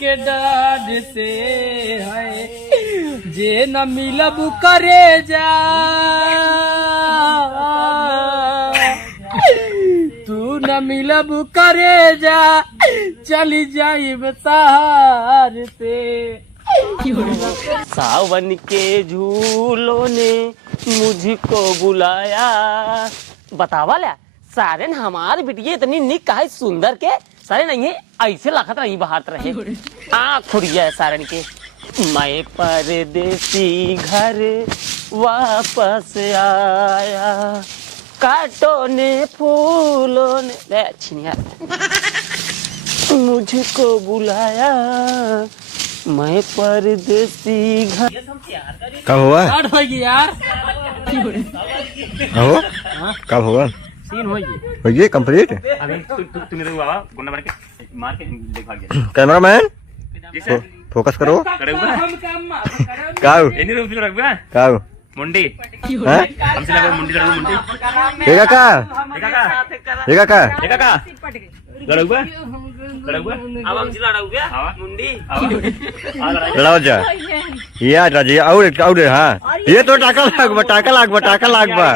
के डाढ़ से है जे न मिलब करे जा तू न मिलब करे जा चली जाई बतार से। सावन के झूलों ने मुझको बुलाया। बतावा ला सारे न हमार बिटिया इतनी निक काहे सुंदर के सारे नहीं है ऐसे लखत नहीं बहात रहे खुड़िया है सारन के। मैं परदेसी घर वापस आया कांटों ने फूलों ने अच्छी मुझको बुलाया मैं परदेसी घर। कब हुआ यार कब हुआ सीन हो ये कंप्लीट कैमरामैन फोकस करो काऊ मुंडी हमसे लगा मुंडी लगा मुंडी ये का लड़ुआ अब हम लड़ाऊंगा मुंडी लड़ाओ जा ये राजी और हाँ ये तो टाका लाग बा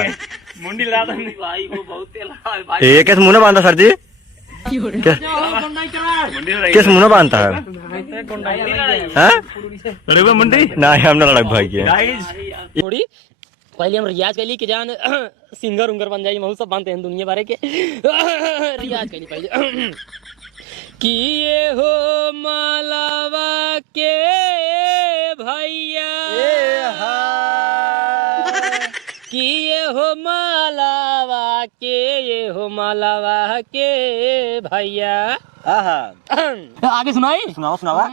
मुंडी लड़ा भाई वो बहुत तेल भाई ये किस मुंह बांधा सर जी किस मुंह बांधता है लड़ुआ मुंडी ना हम ना लड़क भाई थोड़ी पहले हम रियाज कैली के जान सिंगर उंगर बन जाए बहुत सब बनते हैं दुनिया बारे के रियाज कैली पहले कि ये हो मालावा के भैया कि ये हो मालावा के ये हो मालावा के भैया। आगे सुनाओ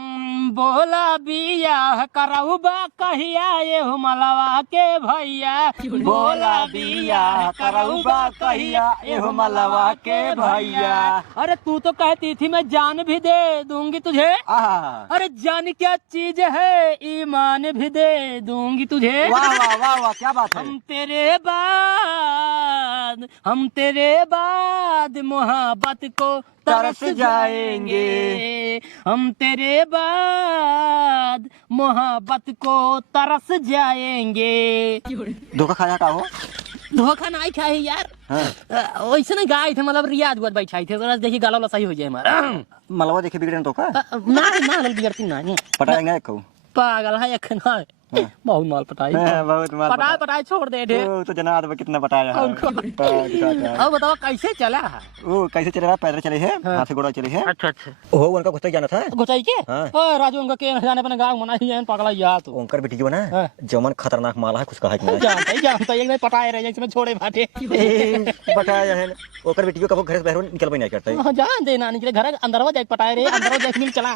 बोला बियाह कराऊबा कहिया ये हो मलवा के भैया बोला बियाह कराऊबा कहिया ये हो मलवा के भैया। अरे तू तो कहती थी मैं जान भी दे दूंगी तुझे अरे जान क्या चीज है ईमान भी दे दूंगी तुझे। वाह वाह वाह वाह क्या बात है। हम तेरे बाद मोहब्बत को तरस जाएंगे हम तेरे बाद मोहब्बत को तरस जाएंगे। धोखा खाया का हो धोखा नहीं खाए यार वैसे नहीं गाय थे मतलब रियाज हुआ बैठाई थे देखिए गाला वाला सही हो जाए हमारा मलवा देखे बिगड़े तो का ना बिगड़ती नहीं पटाएंगे पागल है बहुत माल पटाई बहुत माल पटाई छोड़ दे तो जनाब में कितना पटाया अब बताओ कैसे चला वो कैसे चले रहा पैदल चले हैं हाथ से घोड़ा चले हैं। अच्छा हो उनका घुसता जाना था घुसाई के राजू उनका के जाने अपने गांव मना ही है पागला यार तो ओंकर बेटी जो ना जमन खतरनाक माला है कुछ कहा कि जानता एक पटाए रहे इसमें छोड़े भाटे पटाया है ओकर बेटी को कबो घर से बाहर निकल नहीं करता जान दे नानी के घर अंदरवा जाके पटाए रहे अंदरवा जाके मिल चला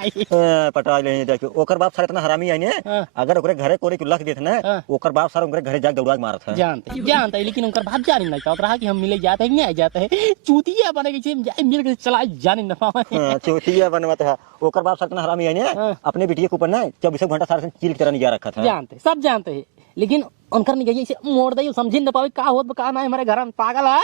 पटा ले देखो ओकर बाप सारा इतना हरामी है ने अगर ओकरे घरे कोरे लख देत ना ओकर बाप सारा ओकरे घरे जाके दौड़ा मारत है जानते लेकिन उनकर बाप जान नहीं चाहत रहा कि हम मिले जाते हैं नहीं जाते हैं चूतिया बने के मिल के चला जाने न पावे चूतिया बनवत है ओकर बाप सारा इतना हरामी है ने अपने बेटी के ऊपर ना 24 घंटा सारा चील की तरह निगाह रखा था। जानते सब जानते हैं लेकिन उनकर निगह से मोड़ दे समझ न पावे का होत का ना हमारे घर में पागल है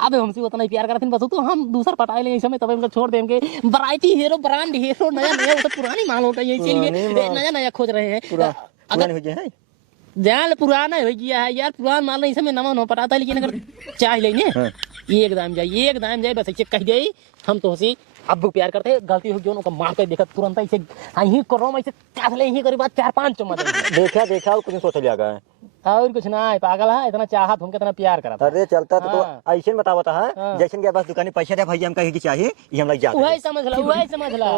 अब हमसे उतना ही प्यार करते बस तो हम दूसरा पटाए लेंगे समय तब उनको छोड़ देंगे वैरायटी हीरो ब्रांड हीरो नया तो पुरानी माल होता है इसीलिए नया खोज रहे हैं अगर जान पुराना हो गया है यार पुराना माल नहीं समय नवा न पटाता लेकिन अगर चाह लेंगे एक दाम जाए बस ऐसे कह दे हम तो हंसी अब प्यार करते गलती हो गई मार कर देखा तुरंत ऐसे यही करो ऐसे काट ले यही करी बात 4-5 चम्मच देखा कुछ सोच लिया गया और कुछ ना है पागल है इतना चाहत हमके इतना प्यार करा अरे चलता तो ऐसे बतावता है जैसे के पास दुकान पैसा दे भैया हम कहे कि चाहिए ये हम लग जाते वही समझ ला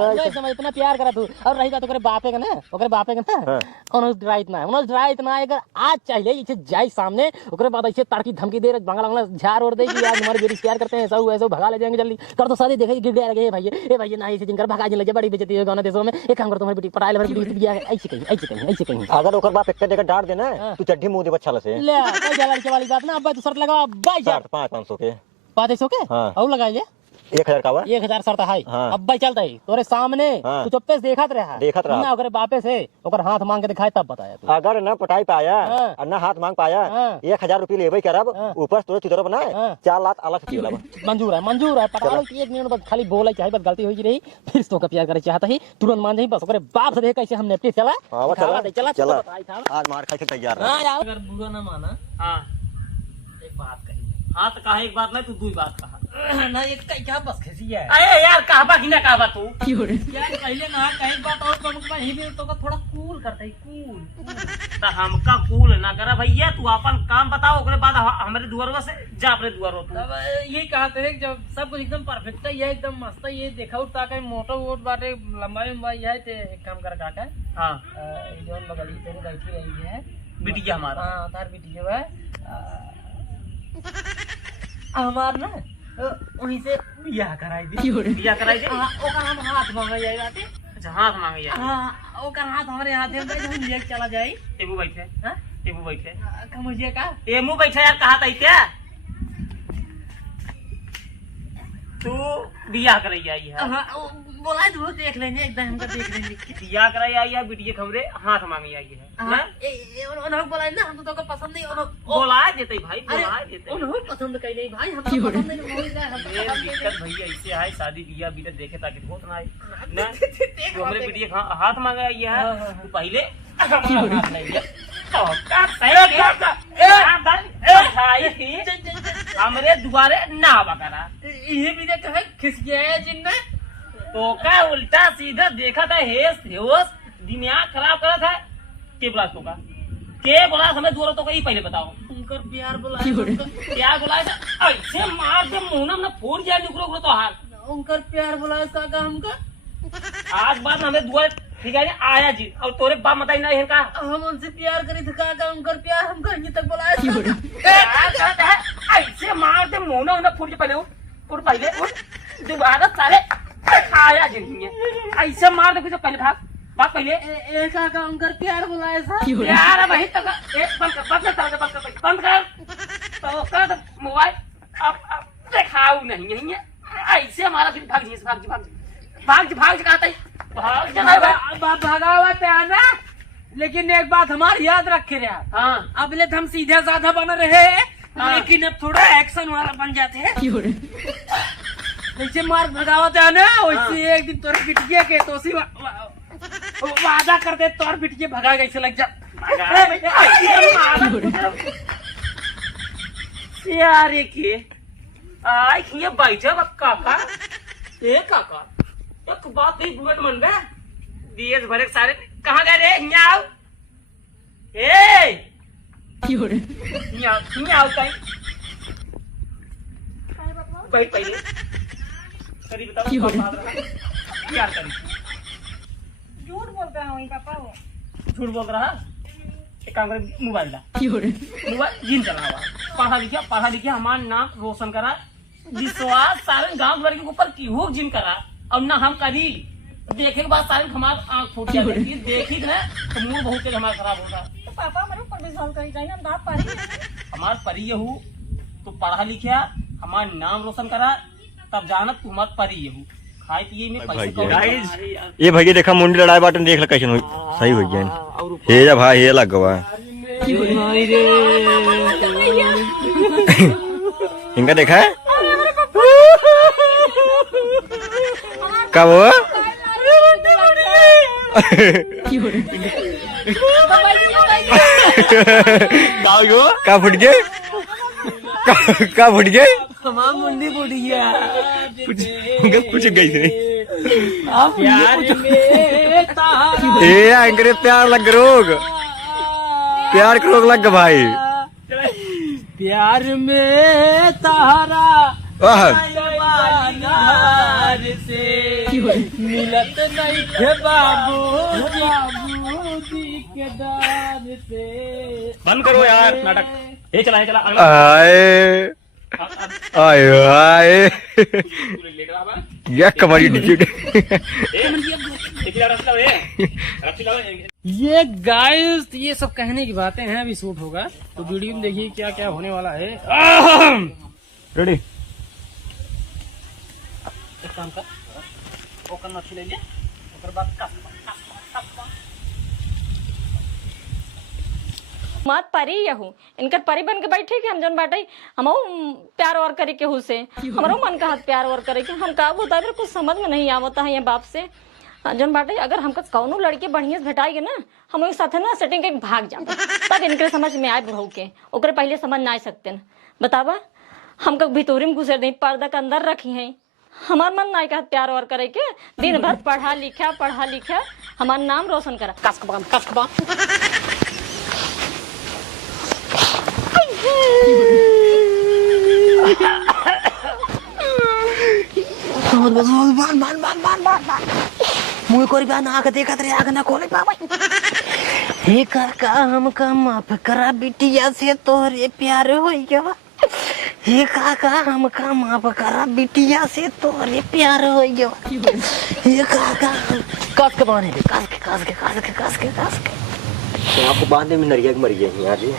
इतना प्यार करा तू और रही बात ओकरे बापे का ना उन्होंने ड्राई इतना अगर आज चाहिए इसे जाए सामने ओकरे बाद ऐसे तड़की धमकी दे बांगला झाड़ ओढ़ देगी यार हमारे बेटी प्यार करते हैं ऐसा ऐसा भगा ले जाएंगे जल्दी कर तो शादी देखे गिर गया लगे भैया ना ऐसे जिनकर भगा लगे बड़ी बेइज्जती है गाना देशों में एक काम कर तुम्हारी बेटी पटाई बेटी ऐसे कहीं अगर ओकर बाप एक जगह डांट देना तू चड्ढी मुंह दे बच्चा से ले कोई लड़के वाली बात ना अब तो शर्त लगा 500 के 500 के और लगाइए 1000 का हुआ 1000 शर्त है। हाँ। अब भाई चलता है तोरे सामने हाँ। तू चुप्पे से देखत रहा ना ओकरे बापे से ओकर हाथ मांग के दिखाए तब बताया तू। अगर न पटाई पाया हाँ। और न हाथ मांग पाया हाँ। 1000 रुपये लेबे करब हाँ। ऊपर तोरे चिदर बनाए हाँ। 4 लाख अलग से दिला मंजूर है पटा लो कि 1 मिनट बाद खाली बोला चाहे बस गलती हुई रही फिर तो प्यार करे चाहता ही तुरंत मान जाई बस ओकरे बाप से देख कैसे हम निपटी चला हाँ, वो चला चला। बताई था आज मार खाई से तैयार हां यार अगर बुरा ना माना हां एक बात कही हां तो कहा एक बात नहीं तू दूसरी बात कहा ना ये क्या बस खसी है अरे यार कहबा कि ना कहबा तू यार पहले ना कहीं बात और कम के ही भी तो का थोड़ा कूल करते ही कूल तो हमका कूल ना करा भैया तू अपन काम बताओ ओकरे बाद हमरे दुआरवा से जा अपने दुआरो तू तब यही कहते हैं कि जब सब कुछ एकदम परफेक्ट है एकदम मस्त है ये देखा ताकि मोटो वोट बाटे लंबाई है ते एक काम कर काका हां ये जोन बगल ही तेरे बैठी रही है बिटिया हमारा हां तार बेटी जो है हमार ना वहीं से बियाह कराई दी बिया कराई दे ओकर हम हाथ मांगे जाई बाटे अच्छा हाथ मांगे यार हां ओकर हाथ हमारे हाथ में बैठ हम लेके चला जाई टेबू बैठे हां टेबू बैठे कमजिया का टेबू बैठे यार कहा था क्या तू बिया कराई आई है हां बोला तो देख लेंगे एकदम हमका देख लेंगे बिया कराई आई है बिटिया खबरे हाथ मांगे आई है हां उन्होंने बोला ना हम तो का पसंद नहीं बोला देते भाई बोला देते उन्होंने पसंद कई नहीं भाई हम तो पसंद नहीं हो गया हम ये दिक्कत भैया ऐसे है शादी बिया बीते देखे ताकि बहुत ना आए ना तू हमरे बिटिया हाथ मांगे आई है तू पहले हाथ ले लिया तो का सही हमरे दुआरे ना बकरा ये भी देख है खिस गया है जिन्ना तो का उल्टा सीधा देखा था हेस होश दिमाग खराब करा था के बोला तो का के बोला हमें दूर तो कहीं पहले बताओ उनकर प्यार बुलाया प्यार बुलाया था ऐसे मार दे मुंह में फोड़ जाए निकलो तो हाथ उनकर प्यार बुलाया काका हमका आज बात हमें दुआ ठीक है आया जी और तोरे बाप बताई नहीं है का हम उनसे प्यार करी थे काका उनकर प्यार हमका यहीं तक बुलाया ऐसे मार दे मुंह में फोड़ के पहले उठ पहले उठ दोबारा सारे आया जी ऐसे मार दे कुछ पहले भाग बात पहले एक काका उनकर प्यार बुलाया था यार वही तक एक बंद कर तो कर मोबाइल अब दिखाऊ नहीं है ऐसे हमारा फिर भाग कहता है भगावत है ना लेकिन एक बात हमारी याद रखे रहा हाँ अब ले हम सीधे साधा बन रहे हैं लेकिन अब थोड़ा एक्शन वाला बन जाते हैं जैसे मार भगावत है ना वैसे एक दिन तोर बिटिया के तो उसी वादा कर दे तोर बिटिया भगा कैसे लग जा यार के आई ये बैठे काका ए काका एक बात नहीं बुलेट मन में देश भरे सारे कहाँ गए रे यहाँ आओ यहाँ आओ कहीं बैठ पहले करी बताओ प्यार करी झूठ बोलता है वही पापा वो झूठ बोल रहा एक काम कर मोबाइल ला मोबाइल जिन चला हुआ पढ़ा लिखा हमारा नाम रोशन करा विश्वास सारे गांव लड़के के ऊपर क्यों जिन करा अब ना हम करी देखे के बाद सारे हमारा आंख फूट जाती देखी ना तो मुंह बहुत तेज हमारा खराब होगा तो पापा मेरे ऊपर विश्वास करी चाहिए हम दांत पारी हमार परी हूँ तो पढ़ा लिखा हमारा नाम रोशन करा तब जाना तू मत परी हूँ खाए पिए में पैसे ये भैया देखा मुंडी लड़ाई बाटन देख ला कैसे सही हो गया हे जा भाई ये लग गवा इनका देखा है कब हुआ का फुट गए का फुट गए हमारा मुंडी फूट गया कुछ गई थे प्यार में तारा ए अंग्रेज प्यार लग रोग प्यार का रोग लग गया भाई प्यार में तारा बाजार से मिलत नहीं थे बाबूजी के दार से बंद करो यार नाटक ये चला अगला आए आए आए ये कमारी ये गाइस ये सब कहने की बातें हैं अभी शूट होगा तो वीडियो में देखिए क्या क्या होने वाला है रेडी काम कर ओकर नथी ले ले ओकर बाद कस मत परी यहू इनकर परी बन के बैठे कि हम जन बाटे हम प्यार और करे केहू से हमारो मन का हाथ प्यार और करे के हम का होता है कुछ समझ में नहीं आवता है ये बाप से जन बाटे अगर हमको कौनो लड़की बढ़िया से भेटाएगी ना हम एक साथ ना सेटिंग करके भाग जाते तब इनके समझ में आए बुढ़ऊ के ओकरे पहले समझ ना आ सकते न बतावा हमको भीतरी में घुसे नहीं पर्दा के अंदर रखी है हमार मन ना का प्यार और करे के दिन भर पढ़ा लिखा हमार नाम रोशन करा कसकबा मुँह कोरी बा ना आके देखत रे आगे ना खोले बाबा हे काका हमका माफ करा बिटिया से तोरे प्यार हो गया हे काका हमका माफ करा बिटिया से तोरे प्यार हो गया हे काका कस के बांधे कस के तो आपको बांधने में नरिया मर गई यार जी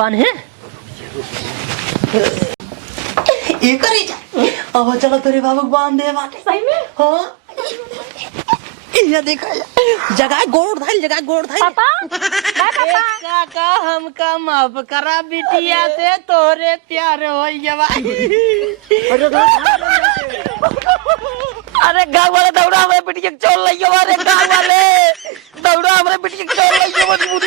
बांधे ये करे जा अब चलो तेरे बाबू बांध दे बाटे सही में हाँ ये देखा जगह गोड़ धाई पापा पापा काका हमका माफ करा बिटिया से तोरे प्यार हो गया अरे गाँव वाले दौड़ा हमारे बिटिया चोल लियो अरे गाँव वाले दौड़ा हमारे बिटिया चोल लियो